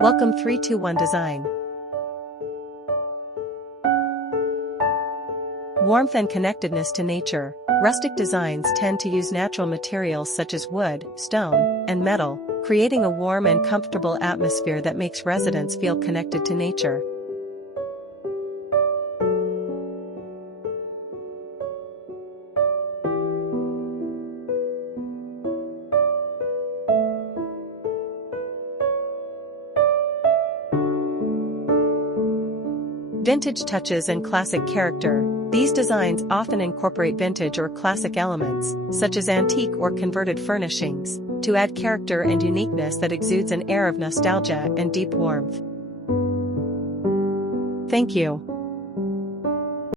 Welcome 321 Design. Warmth and connectedness to nature. Rustic designs tend to use natural materials such as wood, stone, and metal, creating a warm and comfortable atmosphere that makes residents feel connected to nature. Vintage touches and classic character. These designs often incorporate vintage or classic elements, such as antique or converted furnishings, to add character and uniqueness that exudes an air of nostalgia and deep warmth. Thank you.